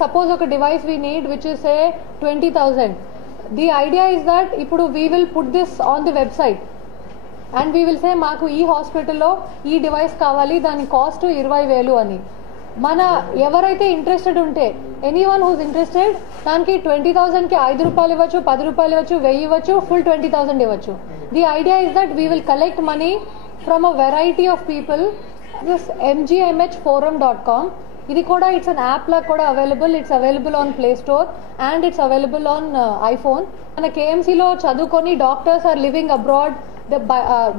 Suppose a device we need which is say 20,000. The idea is that we will put this on the website and we will say maaku ee hospital lo ee device kavali dani cost 20,000 ani. Mana evaraithe interested unte anyone who is interested daniki 20,000 ki 5 rupayలు ఇవ్వచ్చు 10 రూపాయలు ఇవ్వచ్చు 1000 ఇవ్వచ్చు full 20,000 ఇవ్వచ్చు. The idea is that we will collect money from a variety of people. This mgmhforum.com. ఇది కూడా it's an app లా కూడా available. It's available on play store and it's available on iPhone. మన కేఎంసీలో చదువుకొని డాక్టర్స్ ఆర్ లివింగ్ అబ్రాడ్,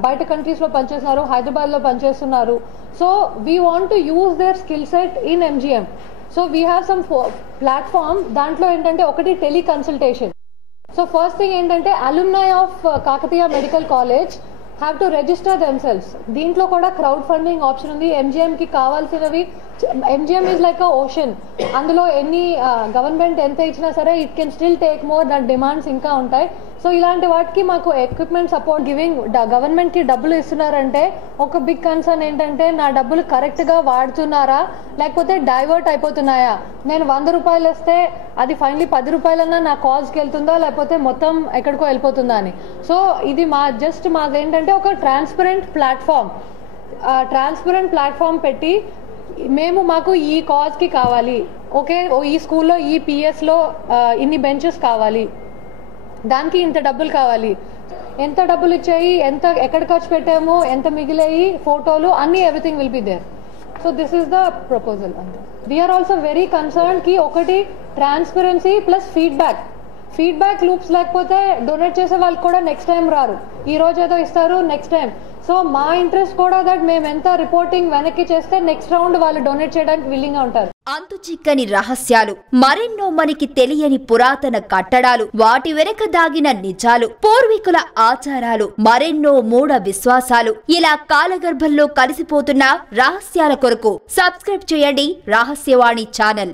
బయట countries లో పనిచేస్తున్నారు, హైదరాబాద్ లో పనిచేస్తున్నారు. So we want to use their skill set in MGM. So we have some platform. దాంట్లో ఏంటంటే ఒకటి tele consultation. So first thing ఏంటంటే alumni of Kakatiya medical college have to register themselves. దీంట్లో కూడా క్రౌడ్ ఫండింగ్ ఆప్షన్ ఉంది. MGM కి కావాల్సినవి, MGM is like a ocean. అందులో ఎన్ని గవర్నమెంట్ ఎంత ఇచ్చినా సరే it can still take more. That demands ఇంకా ఉంటాయి. సో ఇలాంటి వాటికి మాకు ఎక్విప్మెంట్ సపోర్ట్ గివింగ్ గవర్నమెంట్ కి డబ్బులు ఇస్తున్నారంటే ఒక బిగ్ కన్సర్న్ ఏంటంటే నా డబ్బులు కరెక్ట్ గా వాడుతున్నారా లేకపోతే డైవర్ట్ అయిపోతున్నాయా. నేను 100 రూపాయలు ఇస్తే అది ఫైనలీ 10 రూపాయలన్నా నా కాజ్ కి వెళ్తుందా లేకపోతే మొత్తం ఎక్కడికో వెళ్ళిపోతుందా అని. సో ఇది మాదేంటంటే ఒక ట్రాన్స్పరెంట్ ప్లాట్ఫామ్ పెట్టి మాకు ఈ కాజ్ కి కావాలి, ఓకే ఈ స్కూల్లో ఈ పిఎస్ లో ఇన్ని బెంచెస్ కావాలి, దానికి ఇంత డబ్బులు కావాలి, ఎంత డబ్బులు ఇచ్చాయి, ఎక్కడ ఖర్చు పెట్టాము, ఎంత మిగిలాయి, ఫోటోలు అన్ని, everything will be there. So this is the proposal. We are also very concern కి ఒకటి ట్రాన్స్పరెన్సీ ప్లస్ ఫీడ్బ్యాక్ లూప్స్ లేకపోతే డొనేట్ చేసే వాళ్ళు కూడా నెక్స్ట్ టైం రారు. ఈ రోజు ఏదో ఇస్తారు, నెక్స్ట్ టైం. సో మా ఇంట్రెస్ట్ కూడా దట్ మేము ఎంత రిపోర్టింగ్ వెనక్కి చేస్తే నెక్స్ట్ రౌండ్ వాళ్ళు డొనేట్ చేయడానికి విల్లింగ్ గా ఉంటారు. అంతు చిక్కని రహస్యాలు, మరెన్నో మనకి తెలియని పురాతన కట్టడాలు, వాటి వెనక దాగిన నిజాలు, పూర్వీకుల ఆచారాలు, మరెన్నో మూఢ విశ్వాసాలు, ఇలా కాలగర్భంలో కలిసిపోతున్న రహస్యాల కొరకు సబ్స్క్రైబ్ చేయండి రహస్యవాణి ఛానల్.